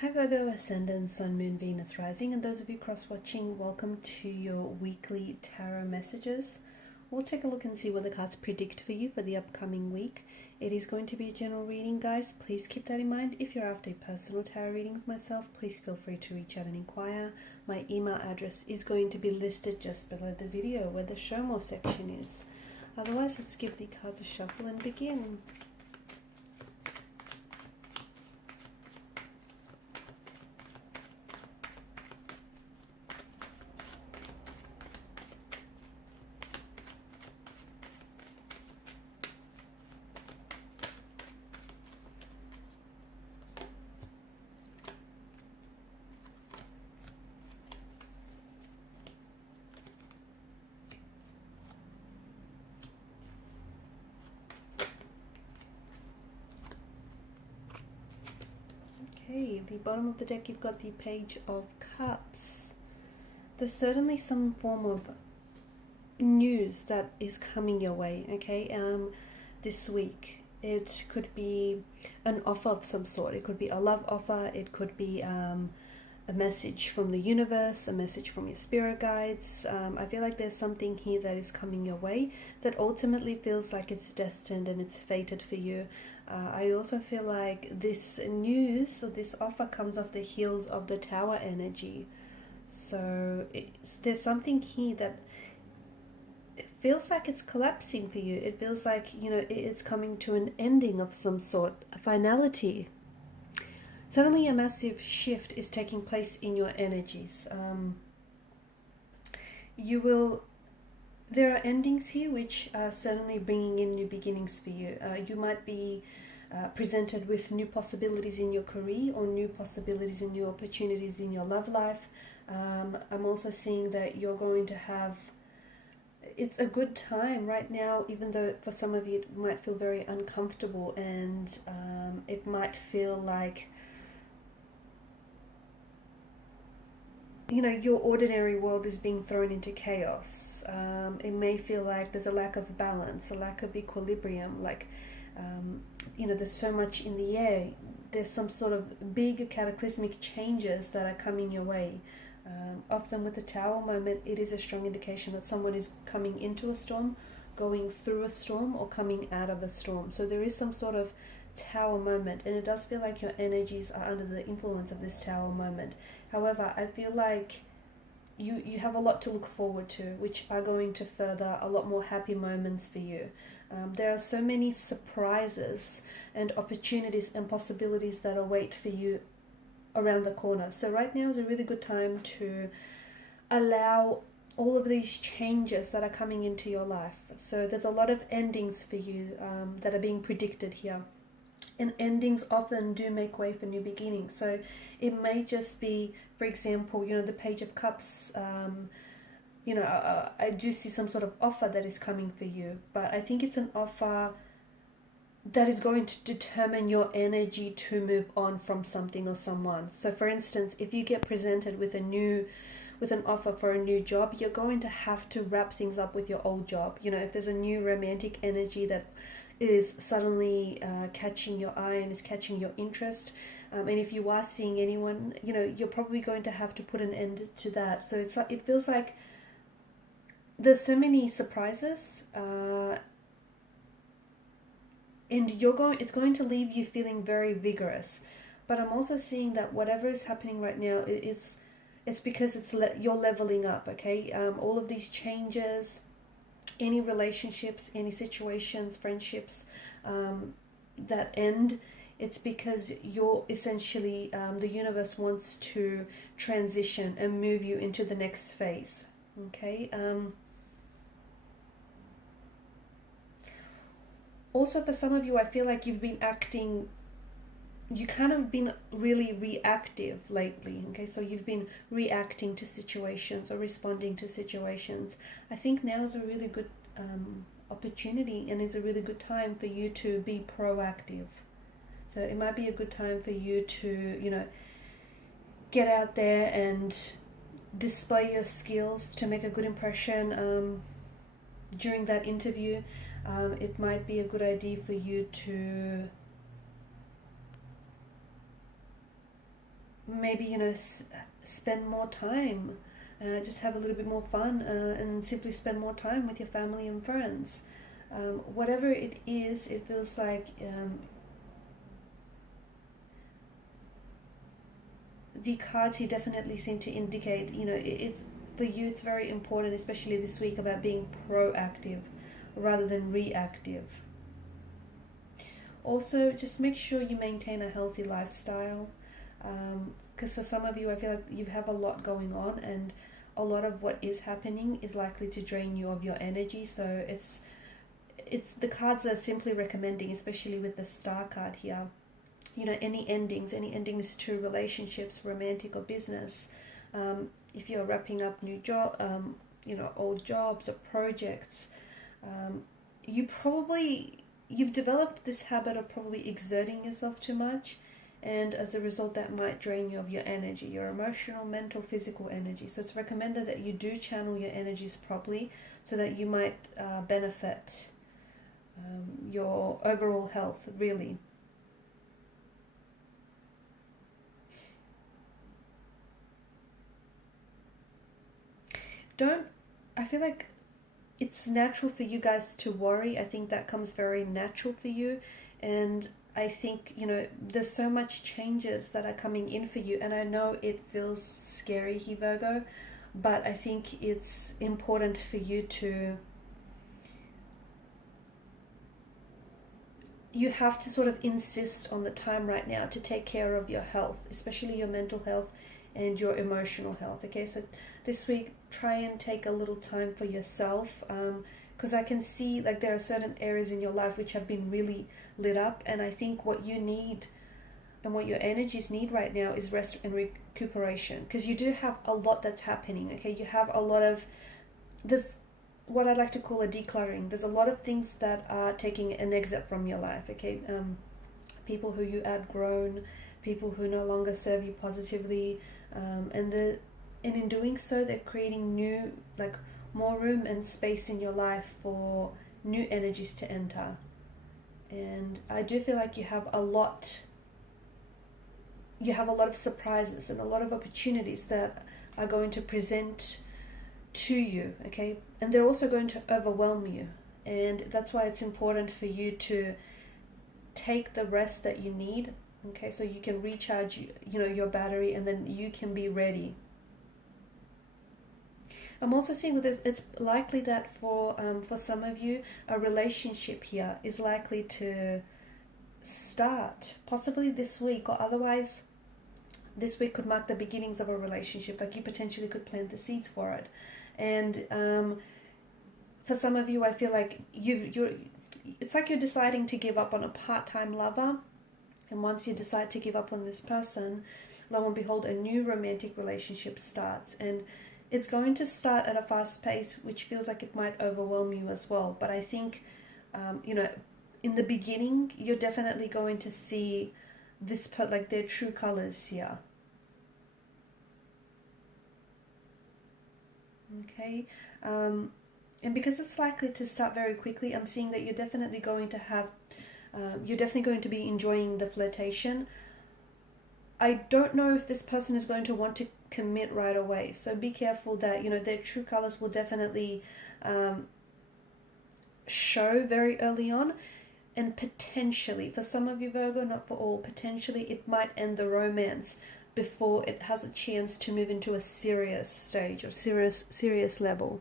Hi Virgo, Ascendant, Sun, Moon, Venus, Rising, and those of you cross-watching, welcome to your weekly tarot messages. We'll take a look and see what the cards predict for you for the upcoming week. It is going to be a general reading, guys. Please keep that in mind. If you're after a personal tarot reading with myself, please feel free to reach out and inquire. My email address is going to be listed just below the video where the show more section is. Otherwise, let's give the cards a shuffle and begin. Okay, the bottom of the deck, you've got the Page of Cups. There's certainly some form of news that is coming your way, okay, this week. It could be an offer of some sort. It could be a love offer. It could be a message from the universe, a message from your spirit guides. I feel like there's something here that is coming your way that ultimately feels like it's destined and it's fated for you. I also feel like this news or this offer comes off the heels of the Tower energy. So there's something here that it feels like it's collapsing for you. It feels like, you know, it's coming to an ending of some sort, a finality. Suddenly a massive shift is taking place in your energies. There are endings here which are certainly bringing in new beginnings for you. You might be presented with new possibilities in your career or new possibilities and new opportunities in your love life. I'm also seeing that you're going to have, it's a good time right now, even though for some of you it might feel very uncomfortable and it might feel like, you know, your ordinary world is being thrown into chaos. It may feel like there's a lack of balance, a lack of equilibrium, like, you know, there's so much in the air. There's some sort of big cataclysmic changes that are coming your way. Often with the Tower moment, it is a strong indication that someone is coming into a storm, going through a storm, or coming out of a storm. So there is some sort of Tower moment, and it does feel like your energies are under the influence of this Tower moment. However, I feel like you have a lot to look forward to, which are going to further a lot more happy moments for you. There are so many surprises and opportunities and possibilities that await for you around the corner. So right now is a really good time to allow all of these changes that are coming into your life. So there's a lot of endings for you that are being predicted here. And endings often do make way for new beginnings. So it may just be, for example, you know, the Page of Cups, you know, I do see some sort of offer that is coming for you. But I think it's an offer that is going to determine your energy to move on from something or someone. So for instance, if you get presented with an offer for a new job, you're going to have to wrap things up with your old job. You know, if there's a new romantic energy that is suddenly catching your eye and is catching your interest, and if you are seeing anyone, you know, you're probably going to have to put an end to that. So it's like, it feels like there's so many surprises, and it's going to leave you feeling very vigorous. But I'm also seeing that whatever is happening right now, it's because you're leveling up. Okay, all of these changes, any relationships, any situations, friendships that end, it's because you're essentially, the universe wants to transition and move you into the next phase. Okay. Also, for some of you, I feel like you kind of been really reactive lately. Okay, so you've been reacting to situations or responding to situations. I think now is a really good opportunity and is a really good time for you to be proactive. So it might be a good time for you to, you know, get out there and display your skills to make a good impression during that interview. It might be a good idea for you to maybe, you know, spend more time, just have a little bit more fun, and simply spend more time with your family and friends. Whatever it is, it feels like the cards here definitely seem to indicate, you know, it's for you, it's very important, especially this week, about being proactive rather than reactive. Also, just make sure you maintain a healthy lifestyle, because for some of you, I feel like you have a lot going on, and a lot of what is happening is likely to drain you of your energy. So it's the cards are simply recommending, especially with the Star card here, you know, any endings to relationships, romantic or business. If you're wrapping up new job, you know, old jobs or projects, you've developed this habit of probably exerting yourself too much, and as a result that might drain you of your energy, your emotional, mental, physical energy. So it's recommended that you do channel your energies properly, so that you might benefit your overall health, really. I feel like it's natural for you guys to worry. I think that comes very natural for you. And I think, you know, there's so much changes that are coming in for you. And I know it feels scary here, Virgo, but I think it's important for you to, you have to sort of insist on the time right now to take care of your health, especially your mental health and your emotional health. Okay, so this week, try and take a little time for yourself, because I can see like there are certain areas in your life which have been really lit up, and I think what you need and what your energies need right now is rest and recuperation, because you do have a lot that's happening. Okay, you have a lot of this, what I'd like to call a decluttering. There's a lot of things that are taking an exit from your life. Okay, people who you outgrown, people who no longer serve you positively, and in doing so, they're creating new, like, more room and space in your life for new energies to enter. And I do feel like you have a lot of surprises and a lot of opportunities that are going to present to you, okay? And they're also going to overwhelm you. And that's why it's important for you to take the rest that you need, okay? So you can recharge, you know, your battery, and then you can be ready. I'm also seeing that it's likely that for some of you, a relationship here is likely to start possibly this week, or otherwise this week could mark the beginnings of a relationship. Like, you potentially could plant the seeds for it. And for some of you, I feel like it's like you're deciding to give up on a part-time lover, and once you decide to give up on this person, lo and behold, a new romantic relationship starts. And it's going to start at a fast pace, which feels like it might overwhelm you as well. But I think, you know, in the beginning, you're definitely going to see this, like, their true colors here. Okay, and because it's likely to start very quickly, I'm seeing that you're definitely going to have, you're definitely going to be enjoying the flirtation. I don't know if this person is going to want to commit right away, so be careful that, you know, their true colors will definitely show very early on. And potentially, for some of you, Virgo, not for all, potentially it might end the romance before it has a chance to move into a serious stage or serious level.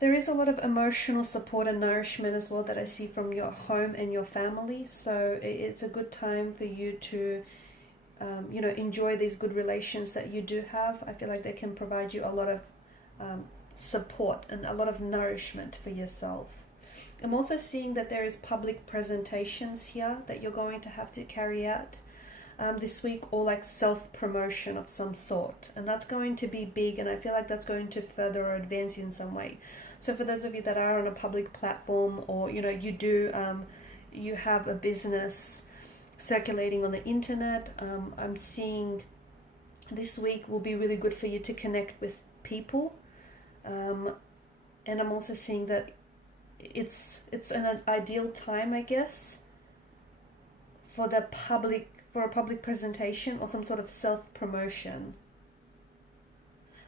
There is a lot of emotional support and nourishment as well that I see from your home and your family. So it's a good time for you to, you know, enjoy these good relations that you do have. I feel like they can provide you a lot of support and a lot of nourishment for yourself. I'm also seeing that there is public presentations here that you're going to have to carry out this week, or like self-promotion of some sort, and that's going to be big, and I feel like that's going to further or advance you in some way. So for those of you that are on a public platform, or, you know, you do you have a business circulating on the internet, I'm seeing this week will be really good for you to connect with people, and I'm also seeing that it's an ideal time, I guess, for a public presentation or some sort of self-promotion.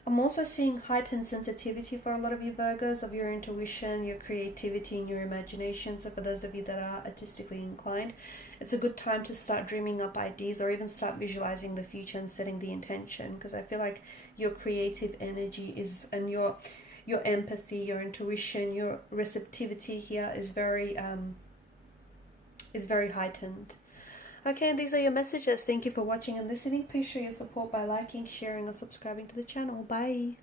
I'm also seeing heightened sensitivity for a lot of you Virgos, of your intuition, your creativity, and your imagination. So for those of you that are artistically inclined, it's a good time to start dreaming up ideas or even start visualizing the future and setting the intention, because I feel like your creative energy is, and your empathy, your intuition, your receptivity here is very heightened. Okay, these are your messages. Thank you for watching and listening. Please show your support by liking, sharing, or subscribing to the channel. Bye.